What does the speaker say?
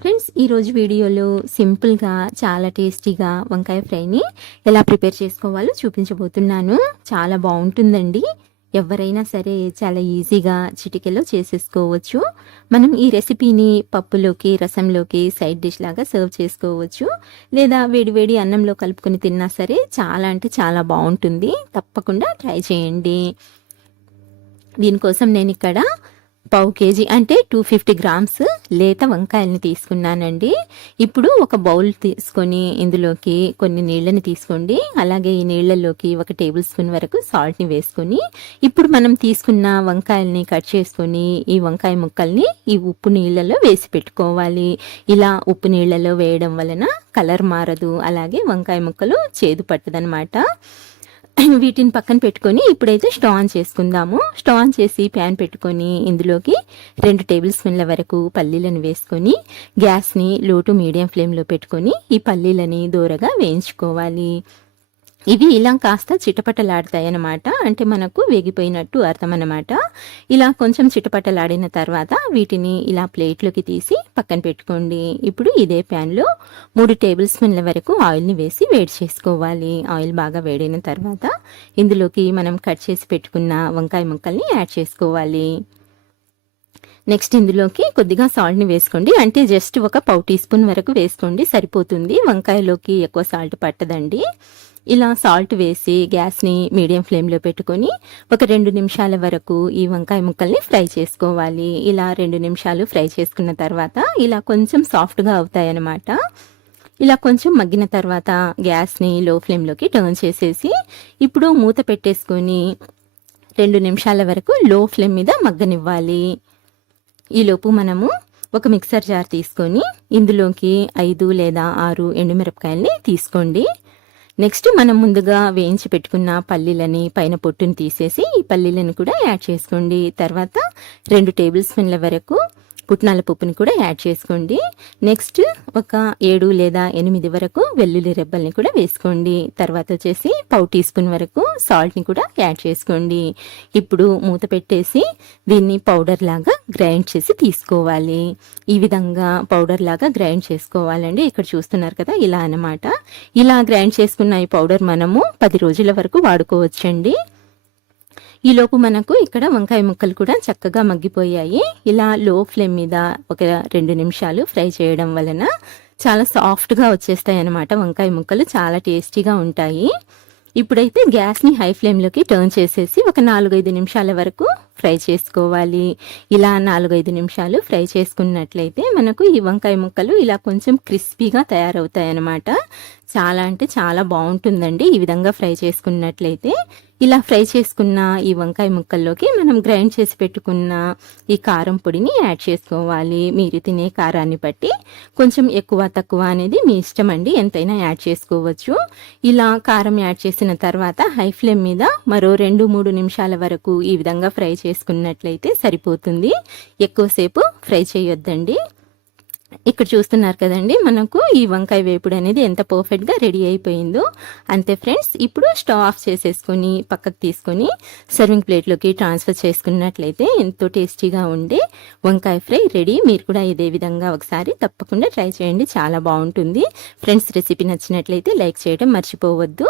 Friends ఈరోజు వీడియోలో సింపుల్గా చాలా టేస్టీగా వంకాయ ఫ్రైని ఎలా ప్రిపేర్ చేసుకోవాలో చూపించబోతున్నాను. చాలా బాగుంటుందండి. ఎవరైనా సరే చాలా ఈజీగా చిటికెలో చేసేసుకోవచ్చు. మనం ఈ రెసిపీని పప్పులోకి రసంలోకి సైడ్ డిష్ లాగా సర్వ్ చేసుకోవచ్చు. లేదా వేడివేడి అన్నంలో కలుపుకొని తిన్నా సరే చాలా అంటే చాలా బాగుంటుంది. తప్పకుండా ట్రై చేయండి. దీనికోసం నేను ఇక్కడ పావు కేజీ అంటే టూ ఫిఫ్టీ గ్రామ్స్ లేత వంకాయల్ని తీసుకున్నానండి. ఇప్పుడు ఒక బౌల్ తీసుకొని ఇందులోకి కొన్ని నీళ్ళని తీసుకోండి. అలాగే ఈ నీళ్ళలోకి ఒక టేబుల్ స్పూన్ వరకు సాల్ట్ని వేసుకొని ఇప్పుడు మనం తీసుకున్న వంకాయల్ని కట్ చేసుకొని ఈ వంకాయ ముక్కల్ని ఈ ఉప్పు నీళ్ళలో వేసి పెట్టుకోవాలి. ఇలా ఉప్పు నీళ్ళలో వేయడం వలన కలర్ మారదు. అలాగే వంకాయ ముక్కలు చేదు పట్టదనమాట వీటిని పక్కన పెట్టుకొని ఇప్పుడైతే స్టవ్ ఆన్ చేసుకుందాము. స్టవ్ ఆన్ చేసి ప్యాన్ పెట్టుకొని ఇందులోకి రెండు టేబుల్ స్పూన్ల వరకు పల్లీలను వేసుకొని గ్యాస్ని లో టు మీడియం ఫ్లేమ్లో పెట్టుకొని ఈ పల్లీలని దూరగా వేయించుకోవాలి. ఇవి ఇలా కాస్త చిటపటలాడతాయి అన్నమాట అంటే మనకు వేగిపోయినట్టు అర్థం అన్నమాట ఇలా కొంచెం చిటపటలాడిన తర్వాత వీటిని ఇలా ప్లేట్లోకి తీసి పక్కన పెట్టుకోండి. ఇప్పుడు ఇదే ప్యాన్లో మూడు టేబుల్ స్పూన్ల వరకు ఆయిల్ని వేసి వేడి చేసుకోవాలి. ఆయిల్ బాగా వేడైన తర్వాత ఇందులోకి మనం కట్ చేసి పెట్టుకున్న వంకాయ ముక్కల్ని యాడ్ చేసుకోవాలి. నెక్స్ట్ ఇందులోకి కొద్దిగా సాల్ట్ని వేసుకోండి. అంటే జస్ట్ ఒక పావు టీ స్పూన్ వరకు వేసుకోండి. సరిపోతుంది. వంకాయలోకి ఎక్కువ సాల్ట్ పట్టదండి. ఇలా సాల్ట్ వేసి గ్యాస్ని మీడియం ఫ్లేమ్లో పెట్టుకొని ఒక రెండు నిమిషాల వరకు ఈ వంకాయ ముక్కల్ని ఫ్రై చేసుకోవాలి. ఇలా రెండు నిమిషాలు ఫ్రై చేసుకున్న తర్వాత ఇలా కొంచెం సాఫ్ట్గా అవుతాయన్నమాట. ఇలా కొంచెం మగ్గిన తర్వాత గ్యాస్ని లో ఫ్లేమ్లోకి టర్న్ చేసేసి ఇప్పుడు మూత పెట్టేసుకొని రెండు నిమిషాల వరకు లో ఫ్లేమ్ మీద మగ్గనివ్వాలి. ఈలోపు మనము ఒక మిక్సర్ జార్ తీసుకొని ఇందులోకి ఐదు లేదా ఆరు ఎండుమిరపకాయల్ని తీసుకోండి. నెక్స్ట్ మనం ముందుగా వేయించి పెట్టుకున్న పల్లీలని పైన పొట్టుని తీసేసి ఈ పల్లీలను కూడా యాడ్ చేసుకోండి. తర్వాత రెండు టేబుల్ స్పూన్ల వరకు పుట్నాల పప్పుని కూడా యాడ్ చేసుకోండి. నెక్స్ట్ ఒక ఏడు లేదా ఎనిమిది వరకు వెల్లుల్లి రెబ్బల్ని కూడా వేసుకోండి. తర్వాత వచ్చేసి పావు టీ స్పూన్ వరకు సాల్ట్ని కూడా యాడ్ చేసుకోండి. ఇప్పుడు మూత పెట్టేసి దీన్ని పౌడర్ లాగా గ్రైండ్ చేసి తీసుకోవాలి. ఈ విధంగా పౌడర్ లాగా గ్రైండ్ చేసుకోవాలండి. ఇక్కడ చూస్తున్నారు కదా ఇలా అనమాట ఇలా గ్రైండ్ చేసుకున్న ఈ పౌడర్ మనము పది రోజుల వరకు వాడుకోవచ్చండి. ఈలోపు మనకు ఇక్కడ వంకాయ ముక్కలు కూడా చక్కగా మగ్గిపోయాయి. ఇలా లో ఫ్లేమ్ మీద ఒక రెండు నిమిషాలు ఫ్రై చేయడం వలన చాలా సాఫ్ట్గా వచ్చేస్తాయి అన్నమాట వంకాయ ముక్కలు. చాలా టేస్టీగా ఉంటాయి. ఇప్పుడైతే గ్యాస్ని హై ఫ్లేమ్లోకి టర్న్ చేసేసి ఒక నాలుగైదు నిమిషాల వరకు ఫ్రై చేసుకోవాలి. ఇలా నాలుగైదు నిమిషాలు ఫ్రై చేసుకున్నట్లయితే మనకు ఈ వంకాయ ముక్కలు ఇలా కొంచెం క్రిస్పీగా తయారవుతాయి అన్నమాట చాలా అంటే చాలా బాగుంటుందండి ఈ విధంగా ఫ్రై చేసుకున్నట్లయితే. ఇలా ఫ్రై చేసుకున్న ఈ వంకాయ ముక్కల్లోకి మనం గ్రైండ్ చేసి పెట్టుకున్న ఈ కారం పొడిని యాడ్ చేసుకోవాలి. మీరు తినే కారాన్ని బట్టి కొంచెం ఎక్కువ తక్కువ అనేది మీ ఇష్టం అండి. ఎంతైనా యాడ్ చేసుకోవచ్చు. ఇలా కారం యాడ్ చేసిన తర్వాత హై ఫ్లేమ్ మీద మరో రెండు మూడు నిమిషాల వరకు ఈ విధంగా ఫ్రై చేసుకున్నట్లయితే సరిపోతుంది. ఎక్కువసేపు ఫ్రై చేయొద్దండి. ఇక్కడ చూస్తున్నారు కదండి మనకు ఈ వంకాయ వేపుడు అనేది ఎంత పర్ఫెక్ట్గా రెడీ అయిపోయిందో. అంతే ఫ్రెండ్స్ ఇప్పుడు స్టవ్ ఆఫ్ చేసేసుకొని పక్కకు తీసుకొని సర్వింగ్ ప్లేట్లోకి ట్రాన్స్ఫర్ చేసుకున్నట్లయితే ఎంతో టేస్టీగా ఉండే వంకాయ ఫ్రై రెడీ. మీరు కూడా ఇదే విధంగా ఒకసారి తప్పకుండా ట్రై చేయండి చాలా బాగుంటుంది. ఫ్రెండ్స్ రెసిపీ నచ్చినట్లయితే లైక్ చేయడం మర్చిపోవద్దు.